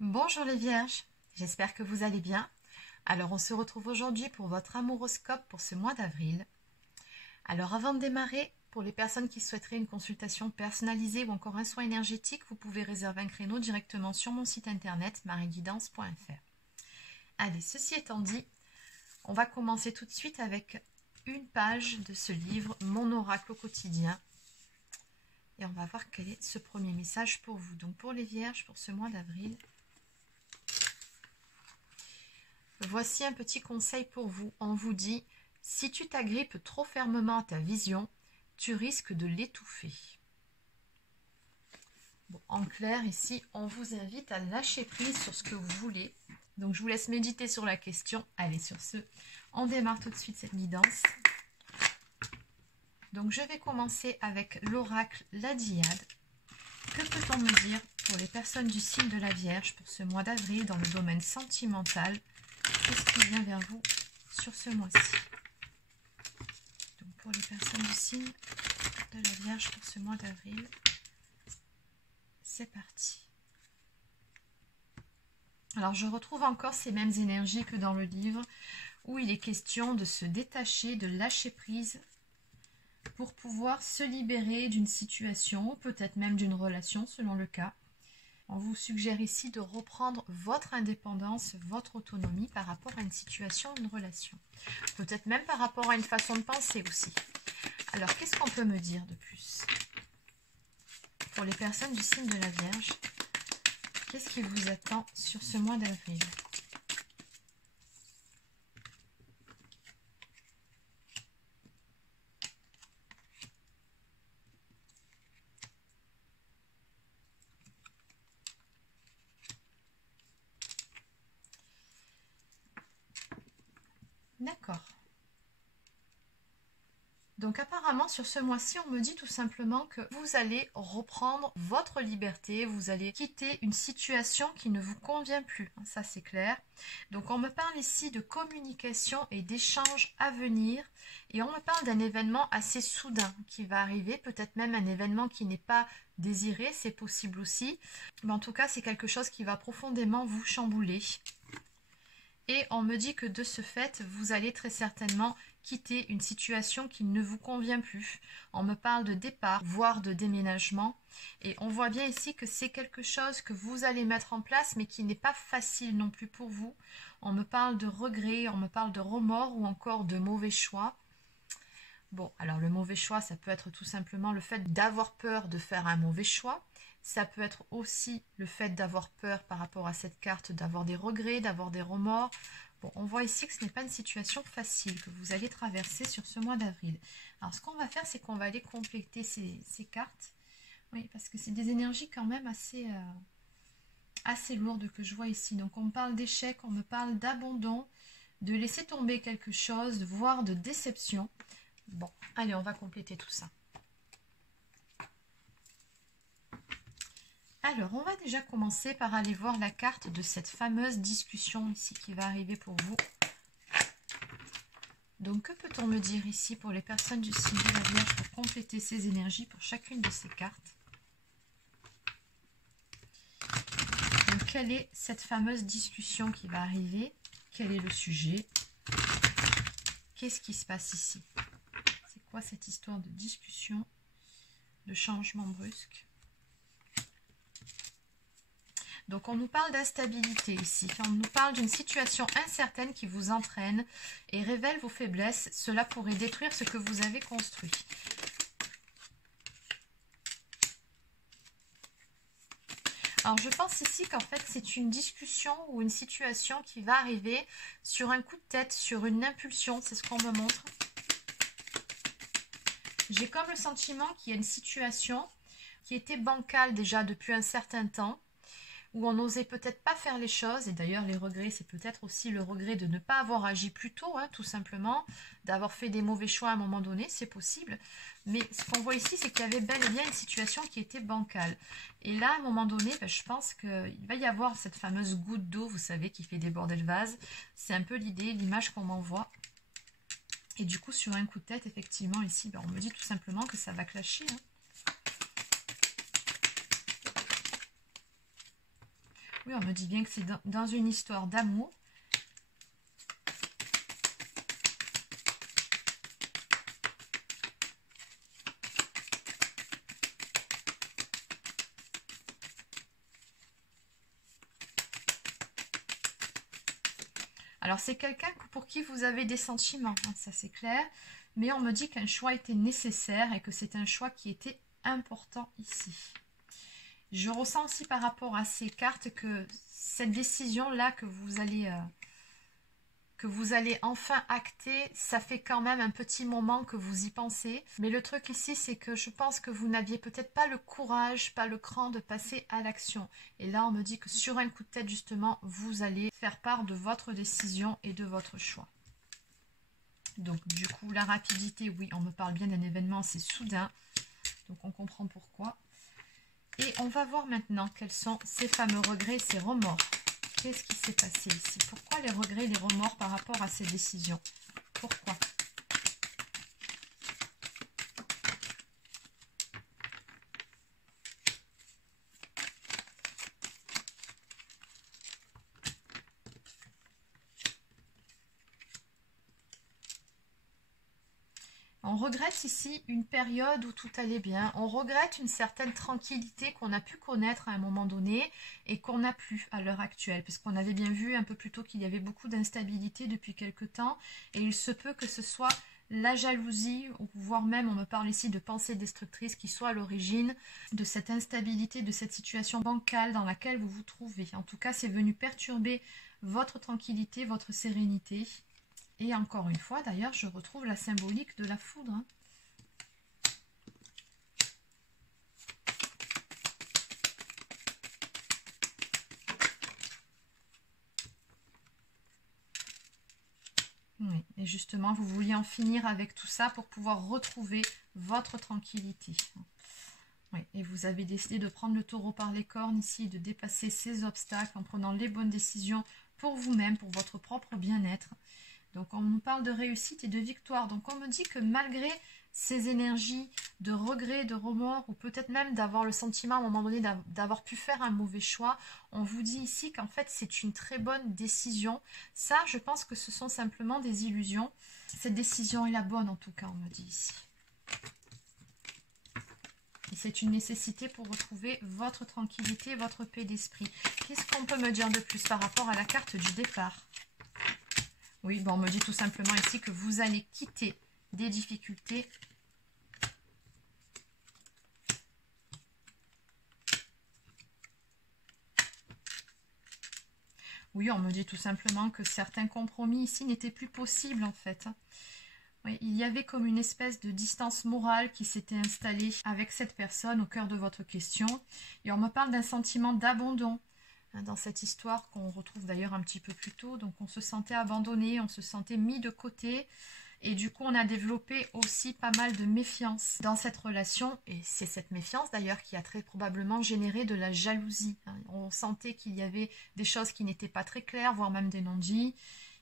Bonjour les vierges, j'espère que vous allez bien. Alors on se retrouve aujourd'hui pour votre amouroscope pour ce mois d'avril. Alors avant de démarrer, pour les personnes qui souhaiteraient une consultation personnalisée ou encore un soin énergétique, vous pouvez réserver un créneau directement sur mon site internet marieguidance.fr. Allez, ceci étant dit, on va commencer tout de suite avec une page de ce livre, Mon oracle au quotidien. Et on va voir quel est ce premier message pour vous. Donc pour les vierges, pour ce mois d'avril, voici un petit conseil pour vous. On vous dit, si tu t'agrippes trop fermement à ta vision, tu risques de l'étouffer. Bon, en clair, ici, on vous invite à lâcher prise sur ce que vous voulez. Donc, je vous laisse méditer sur la question. Allez, sur ce, on démarre tout de suite cette guidance. Donc, je vais commencer avec l'oracle La Diade. Que peut-on me dire pour les personnes du signe de la Vierge pour ce mois d'avril dans le domaine sentimental? Qu'est-ce qui vient vers vous sur ce mois-ci? Donc pour les personnes du signe de la Vierge pour ce mois d'avril, c'est parti. Alors je retrouve encore ces mêmes énergies que dans le livre où il est question de se détacher, de lâcher prise pour pouvoir se libérer d'une situation, peut-être même d'une relation selon le cas. On vous suggère ici de reprendre votre indépendance, votre autonomie par rapport à une situation, une relation. Peut-être même par rapport à une façon de penser aussi. Alors, qu'est-ce qu'on peut me dire de plus? Pour les personnes du signe de la Vierge, qu'est-ce qui vous attend sur ce mois d'avril? D'accord. Donc apparemment sur ce mois-ci, on me dit tout simplement que vous allez reprendre votre liberté, vous allez quitter une situation qui ne vous convient plus, ça c'est clair. Donc on me parle ici de communication et d'échanges à venir et on me parle d'un événement assez soudain qui va arriver, peut-être même un événement qui n'est pas désiré, c'est possible aussi. Mais en tout cas, c'est quelque chose qui va profondément vous chambouler. Et on me dit que de ce fait, vous allez très certainement quitter une situation qui ne vous convient plus. On me parle de départ, voire de déménagement. Et on voit bien ici que c'est quelque chose que vous allez mettre en place, mais qui n'est pas facile non plus pour vous. On me parle de regrets, on me parle de remords ou encore de mauvais choix. Bon, alors le mauvais choix, ça peut être tout simplement le fait d'avoir peur de faire un mauvais choix. Ça peut être aussi le fait d'avoir peur par rapport à cette carte, d'avoir des regrets, d'avoir des remords. Bon, on voit ici que ce n'est pas une situation facile que vous allez traverser sur ce mois d'avril. Alors, ce qu'on va faire, c'est qu'on va aller compléter ces cartes. Oui, parce que c'est des énergies quand même assez lourdes que je vois ici. Donc, on me parle d'échec, on me parle d'abandon, de laisser tomber quelque chose, voire de déception. Bon, allez, on va compléter tout ça. Alors, on va déjà commencer par aller voir la carte de cette fameuse discussion ici qui va arriver pour vous. Donc, que peut-on me dire ici pour les personnes du signe de la Vierge pour compléter ces énergies pour chacune de ces cartes? Donc, quelle est cette fameuse discussion qui va arriver? Quel est le sujet? Qu'est-ce qui se passe ici? C'est quoi cette histoire de discussion, de changement brusque? Donc, on nous parle d'instabilité ici. On nous parle d'une situation incertaine qui vous entraîne et révèle vos faiblesses. Cela pourrait détruire ce que vous avez construit. Alors, je pense ici qu'en fait, c'est une discussion ou une situation qui va arriver sur un coup de tête, sur une impulsion. C'est ce qu'on me montre. J'ai comme le sentiment qu'il y a une situation qui était bancale déjà depuis un certain temps, où on n'osait peut-être pas faire les choses, et d'ailleurs les regrets, c'est peut-être aussi le regret de ne pas avoir agi plus tôt, tout simplement, d'avoir fait des mauvais choix à un moment donné, c'est possible, mais ce qu'on voit ici, c'est qu'il y avait bel et bien une situation qui était bancale, et là, à un moment donné, je pense qu'il va y avoir cette fameuse goutte d'eau, vous savez, qui fait déborder le vase, c'est un peu l'idée, l'image qu'on m'envoie, et du coup, sur un coup de tête, effectivement, ici, on me dit tout simplement que ça va clasher, Oui, on me dit bien que c'est dans une histoire d'amour. Alors, c'est quelqu'un pour qui vous avez des sentiments, hein, ça c'est clair. Mais on me dit qu'un choix était nécessaire et que c'est un choix qui était important ici. Je ressens aussi par rapport à ces cartes que cette décision-là que vous allez enfin acter, ça fait quand même un petit moment que vous y pensez. Mais le truc ici, c'est que je pense que vous n'aviez peut-être pas le courage, pas le cran de passer à l'action. Et là, on me dit que sur un coup de tête, justement, vous allez faire part de votre décision et de votre choix. Donc, du coup, la rapidité, oui, on me parle bien d'un événement, c'est soudain. Donc, on comprend pourquoi. Et on va voir maintenant quels sont ces fameux regrets, ces remords. Qu'est-ce qui s'est passé ici? Pourquoi les regrets, les remords par rapport à ces décisions? Pourquoi? On regrette ici une période où tout allait bien. On regrette une certaine tranquillité qu'on a pu connaître à un moment donné et qu'on n'a plus à l'heure actuelle. Puisqu'on avait bien vu un peu plus tôt qu'il y avait beaucoup d'instabilité depuis quelque temps. Et il se peut que ce soit la jalousie, ou voire même on me parle ici de pensées destructrices qui soit à l'origine de cette instabilité, de cette situation bancale dans laquelle vous vous trouvez. En tout cas, c'est venu perturber votre tranquillité, votre sérénité. Et encore une fois, d'ailleurs, je retrouve la symbolique de la foudre. Hein. Oui, et justement, vous vouliez en finir avec tout ça pour pouvoir retrouver votre tranquillité. Oui, et vous avez décidé de prendre le taureau par les cornes ici, de dépasser ces obstacles en prenant les bonnes décisions pour vous-même, pour votre propre bien-être. Donc, on nous parle de réussite et de victoire. Donc, on me dit que malgré ces énergies de regret, de remords, ou peut-être même d'avoir le sentiment à un moment donné d'avoir pu faire un mauvais choix, on vous dit ici qu'en fait, c'est une très bonne décision. Ça, je pense que ce sont simplement des illusions. Cette décision est la bonne, en tout cas, on me dit ici. Et c'est une nécessité pour retrouver votre tranquillité, votre paix d'esprit. Qu'est-ce qu'on peut me dire de plus par rapport à la carte du départ ? Oui, bon, on me dit tout simplement ici que vous allez quitter des difficultés. Oui, on me dit tout simplement que certains compromis ici n'étaient plus possibles en fait. Oui, il y avait comme une espèce de distance morale qui s'était installée avec cette personne au cœur de votre question. Et on me parle d'un sentiment d'abandon dans cette histoire qu'on retrouve d'ailleurs un petit peu plus tôt. Donc on se sentait abandonné, on se sentait mis de côté. Et du coup, on a développé aussi pas mal de méfiance dans cette relation. Et c'est cette méfiance d'ailleurs qui a très probablement généré de la jalousie. On sentait qu'il y avait des choses qui n'étaient pas très claires, voire même des non-dits.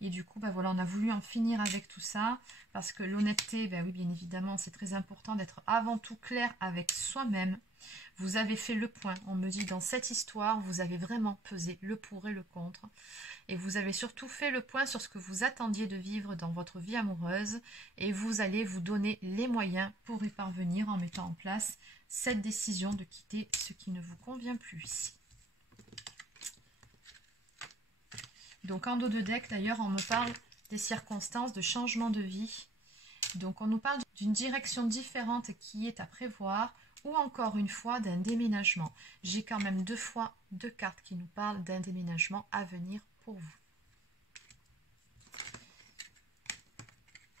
Et du coup, ben voilà, on a voulu en finir avec tout ça. Parce que l'honnêteté, ben oui, bien évidemment, c'est très important d'être avant tout clair avec soi-même. Vous avez fait le point, on me dit dans cette histoire, vous avez vraiment pesé le pour et le contre. Et vous avez surtout fait le point sur ce que vous attendiez de vivre dans votre vie amoureuse. Et vous allez vous donner les moyens pour y parvenir en mettant en place cette décision de quitter ce qui ne vous convient plus ici. Donc en dos de deck, d'ailleurs, on me parle des circonstances de changement de vie. Donc on nous parle d'une direction différente qui est à prévoir, ou encore une fois d'un déménagement. J'ai quand même deux fois deux cartes qui nous parlent d'un déménagement à venir pour vous.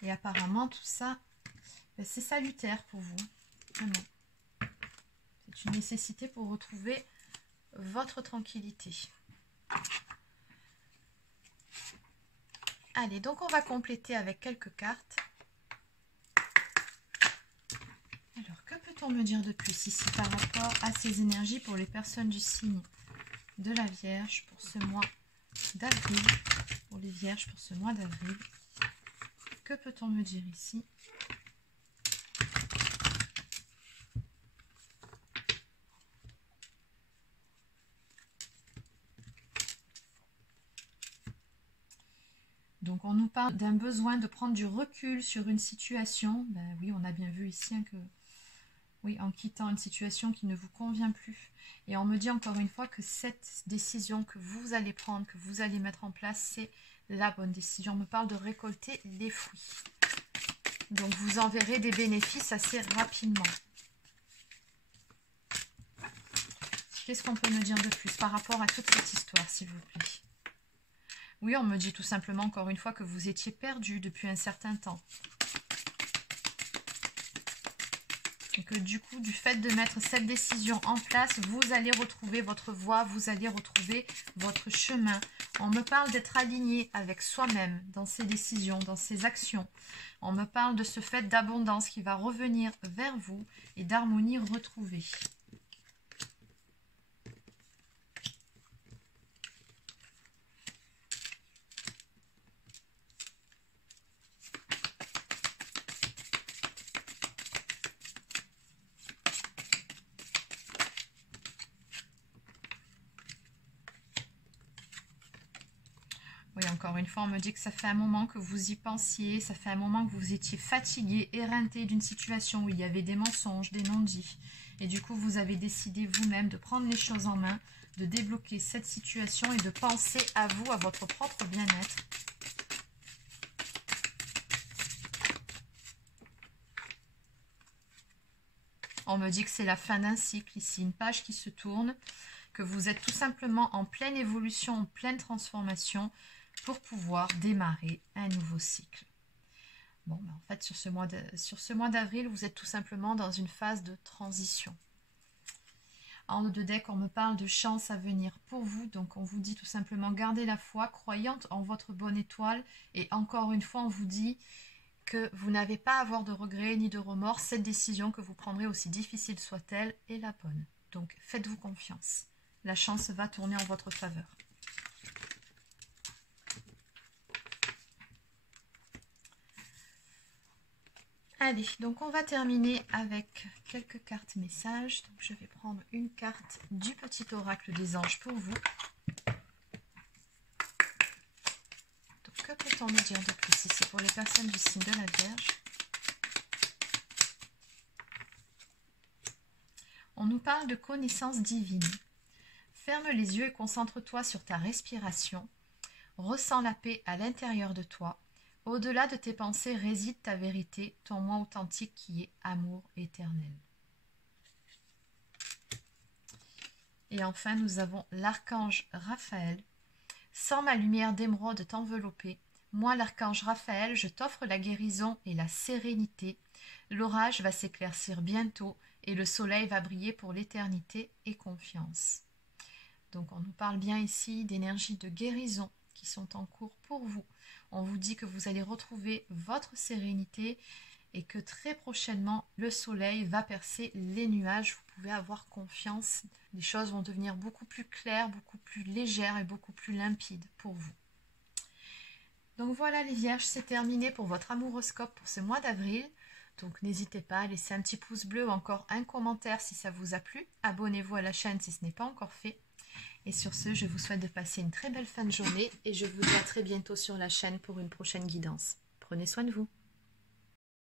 Et apparemment tout ça, c'est salutaire pour vous. Vraiment. C'est une nécessité pour retrouver votre tranquillité. Allez, donc on va compléter avec quelques cartes. Alors, que peut-on me dire de plus ici par rapport à ces énergies pour les personnes du signe de la Vierge pour ce mois d'avril? Pour les Vierges pour ce mois d'avril. Que peut-on me dire ici? Donc on nous parle d'un besoin de prendre du recul sur une situation. Ben oui, on a bien vu ici hein, que oui, en quittant une situation qui ne vous convient plus. Et on me dit encore une fois que cette décision que vous allez prendre, que vous allez mettre en place, c'est la bonne décision. On me parle de récolter les fruits. Donc vous en verrez des bénéfices assez rapidement. Qu'est-ce qu'on peut me dire de plus par rapport à toute cette histoire, s'il vous plaît? Oui, on me dit tout simplement, encore une fois, que vous étiez perdu depuis un certain temps. Et que du coup, du fait de mettre cette décision en place, vous allez retrouver votre voie, vous allez retrouver votre chemin. On me parle d'être aligné avec soi-même dans ses décisions, dans ses actions. On me parle de ce fait d'abondance qui va revenir vers vous et d'harmonie retrouvée. Oui, encore une fois, on me dit que ça fait un moment que vous y pensiez, ça fait un moment que vous étiez fatigué, éreinté d'une situation où il y avait des mensonges, des non-dits. Et du coup, vous avez décidé vous-même de prendre les choses en main, de débloquer cette situation et de penser à vous, à votre propre bien-être. On me dit que c'est la fin d'un cycle ici, une page qui se tourne, que vous êtes tout simplement en pleine évolution, en pleine transformation, pour pouvoir démarrer un nouveau cycle. Bon, ben en fait, sur ce mois d'avril, vous êtes tout simplement dans une phase de transition. En haut de deck, on me parle de chance à venir pour vous. Donc, on vous dit tout simplement, gardez la foi, croyante en votre bonne étoile. Et encore une fois, on vous dit que vous n'avez pas à avoir de regrets ni de remords. Cette décision que vous prendrez, aussi difficile soit-elle, est la bonne. Donc, faites-vous confiance. La chance va tourner en votre faveur. Allez, donc on va terminer avec quelques cartes messages. Donc je vais prendre une carte du petit oracle des anges pour vous. Donc que peut-on nous dire de plus ici pour les personnes du signe de la Vierge? On nous parle de connaissance divine. Ferme les yeux et concentre-toi sur ta respiration. Ressens la paix à l'intérieur de toi. Au-delà de tes pensées réside ta vérité, ton moi authentique qui est amour éternel. Et enfin, nous avons l'archange Raphaël. Sans ma lumière d'émeraude t'envelopper, moi l'archange Raphaël, je t'offre la guérison et la sérénité. L'orage va s'éclaircir bientôt et le soleil va briller pour l'éternité et confiance. Donc on nous parle bien ici d'énergies de guérison qui sont en cours pour vous. On vous dit que vous allez retrouver votre sérénité et que très prochainement, le soleil va percer les nuages. Vous pouvez avoir confiance. Les choses vont devenir beaucoup plus claires, beaucoup plus légères et beaucoup plus limpides pour vous. Donc voilà les Vierges, c'est terminé pour votre amouroscope pour ce mois d'avril. Donc n'hésitez pas à laisser un petit pouce bleu ou encore un commentaire si ça vous a plu. Abonnez-vous à la chaîne si ce n'est pas encore fait. Et sur ce, je vous souhaite de passer une très belle fin de journée et je vous dis à très bientôt sur la chaîne pour une prochaine guidance. Prenez soin de vous.